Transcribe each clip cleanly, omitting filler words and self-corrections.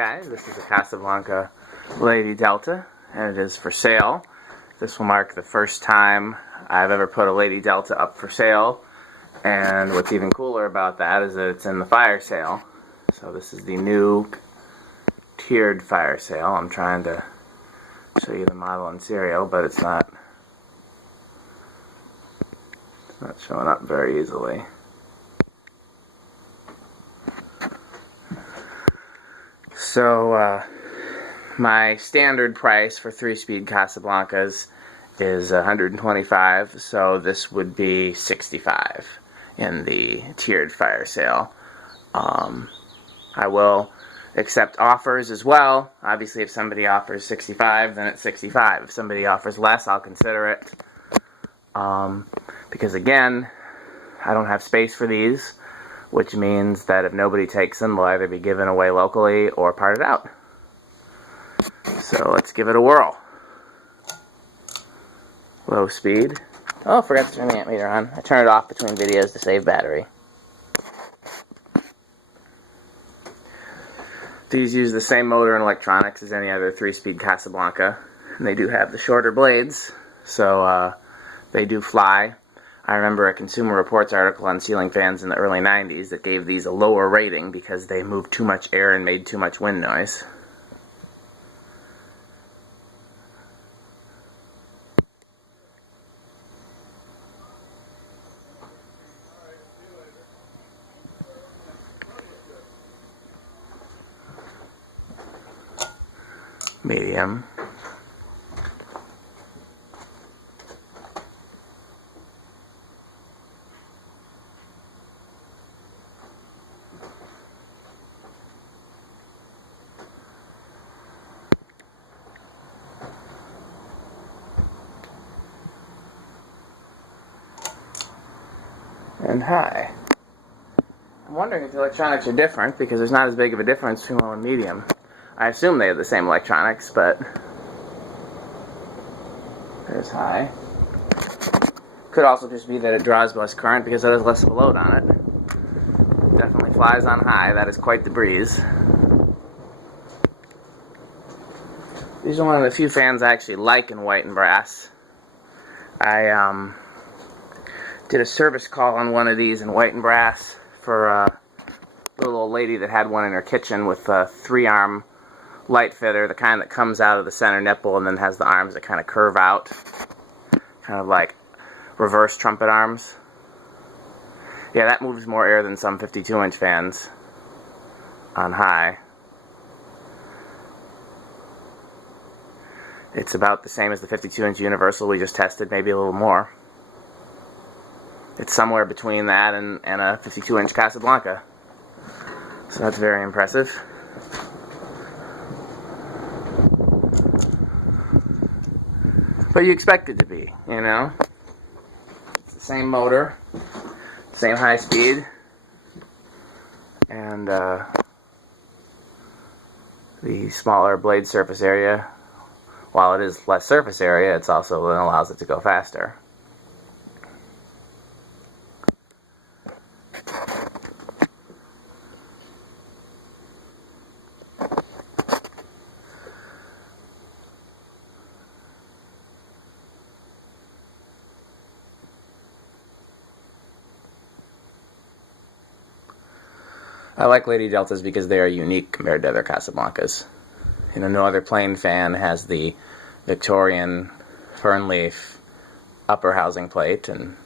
Guys, this is a Casablanca Lady Delta, and it is for sale. This will mark the first time I've ever put a Lady Delta up for sale, and what's even cooler about that is that it's in the fire sale. So this is the new tiered fire sale. I'm trying to show you the model in serial, but it's not showing up very easily. So my standard price for 3-speed Casablancas is $125, so this would be $65 in the tiered fire sale. I will accept offers as well. Obviously, if somebody offers $65, then it's $65. If somebody offers less, I'll consider it. Because again, I don't have space for these, which means that if nobody takes them, they'll either be given away locally or parted out. So let's give it a whirl. Low speed. Oh, I forgot to turn the amp meter on. I turn it off between videos to save battery. These use the same motor and electronics as any other 3-speed Casablanca, and they do have the shorter blades, so they do fly. I remember a Consumer Reports article on ceiling fans in the early 90s that gave these a lower rating because they moved too much air and made too much wind noise. Medium. And high. I'm wondering if the electronics are different because there's not as big of a difference between low and medium. I assume they have the same electronics, but there's high. Could also just be that it draws less current because it has less of a load on it. Definitely flies on high. That is quite the breeze. These are one of the few fans I actually like in white and brass. I did a service call on one of these in white and brass for a little old lady that had one in her kitchen with a 3-arm light fitter, the kind that comes out of the center nipple and then has the arms that kind of curve out, kind of like reverse trumpet arms. Yeah, that moves more air than some 52-inch fans on high. It's about the same as the 52-inch universal we just tested, maybe a little more. It's somewhere between that and a 52-inch Casablanca. So that's very impressive. But you expect it to be, you know? It's the same motor, same high speed, and the smaller blade surface area, while it is less surface area, it's also allows it to go faster. I like Lady Deltas because they are unique compared to other Casablancas. You know, no other plain fan has the Victorian fern leaf upper housing plate, and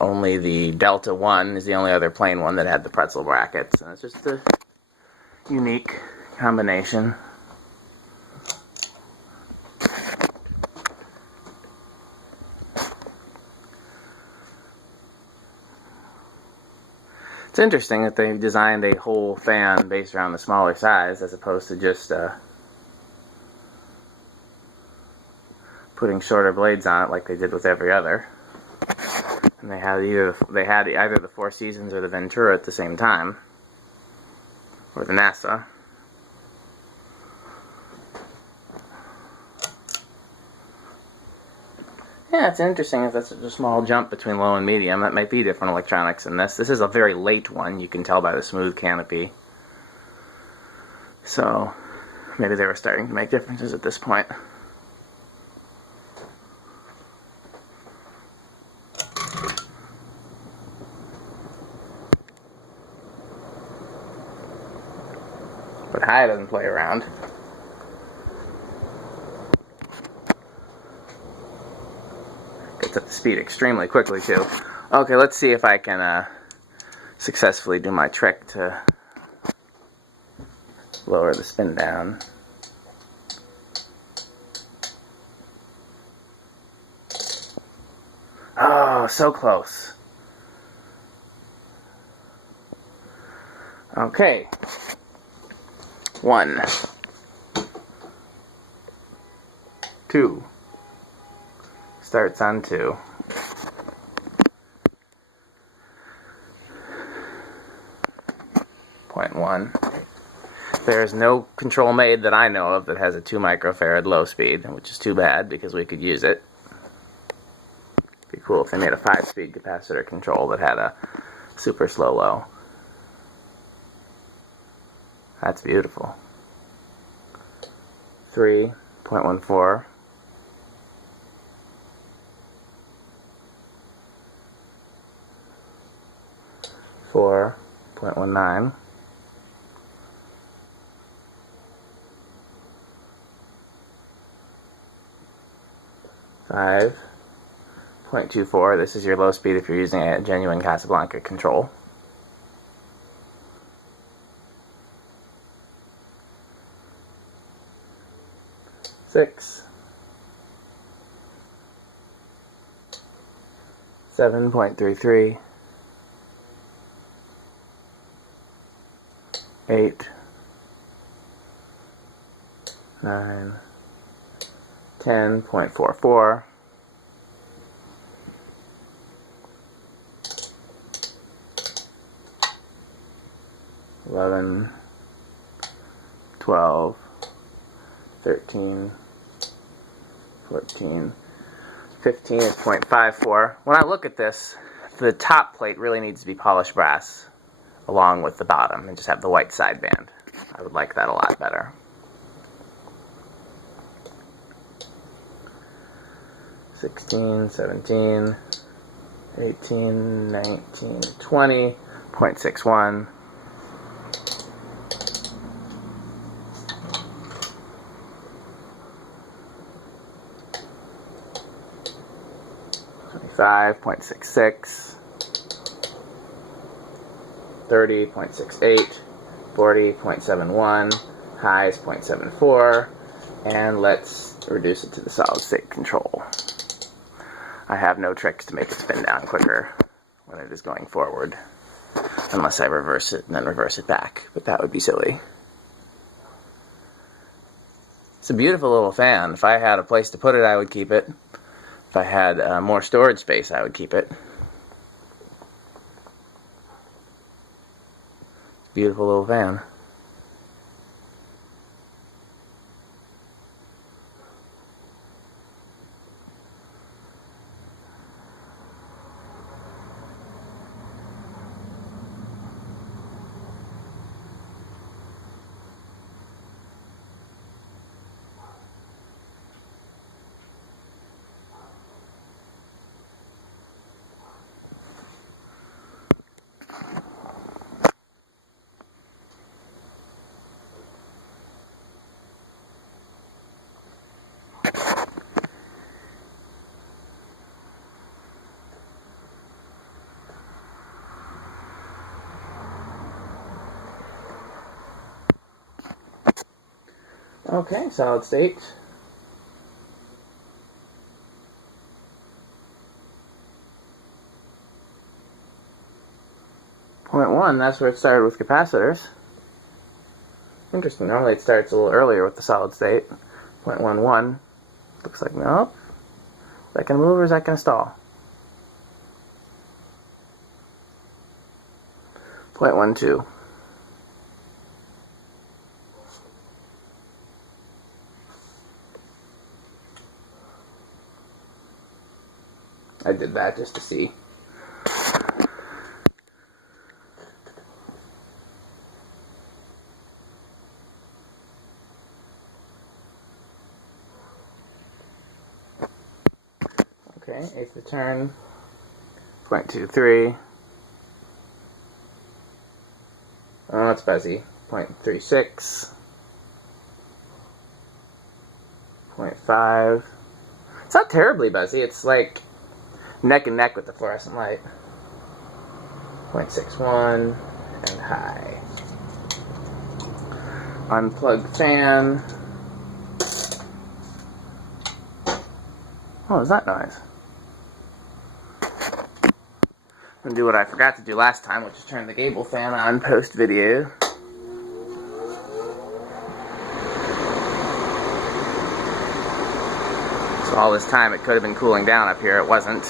only the Delta 1 is the only other plain one that had the pretzel brackets. And it's just a unique combination. It's interesting that they designed a whole fan based around the smaller size as opposed to just putting shorter blades on it like they did with every other. And they had either the Four Seasons or the Ventura at the same time, or the NASA. Yeah, it's interesting if that's a small jump between low and medium. That might be different electronics in this. This is a very late one, you can tell by the smooth canopy. So maybe they were starting to make differences at this point. But high doesn't play around. Gets up to speed extremely quickly too. Okay, let's see if I can successfully do my trick to lower the spin down. Oh, so close. Okay. 1, 2. Starts on 2. Point 1. There's no control made that I know of that has a 2 microfarad low speed, which is too bad because we could use it. It'd be cool if they made a 5-speed capacitor control that had a super slow low. That's beautiful. 3.14. 4.19. 5.24. This is your low speed if you're using a genuine Casablanca control. 6. 7.33. 8. 9. 10.44. 11. 12. 13. 14. 15 is 0.54. When I look at this, the top plate really needs to be polished brass along with the bottom and just have the white sideband. I would like that a lot better. 16, 17, 18, 19, 20, 0.61. 25.66, 30.68, 40.71, highs 0.74, and let's reduce it to the solid state control. I have no tricks to make it spin down quicker when it is going forward, unless I reverse it and then reverse it back, but that would be silly. It's a beautiful little fan. If I had a place to put it, I would keep it. If I had more storage space, I would keep it. Beautiful little fan. Okay, solid state. Point 1, that's where it started with capacitors. Interesting, normally it starts a little earlier with the solid state. 0.11. Looks like, nope. Is that going to move or is that going to stall? 0.12. I did that just to see. Okay, eighth of turn. 0.23. Oh, that's buzzy. 0.36. 0.5. It's not terribly buzzy. It's like neck and neck with the fluorescent light. 0.61 and high. Unplug fan. What was that noise? I'm gonna do what I forgot to do last time, which is turn the gable fan on post video. So all this time it could have been cooling down up here, it wasn't.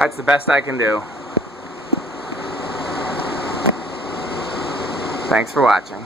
That's the best I can do. Thanks for watching.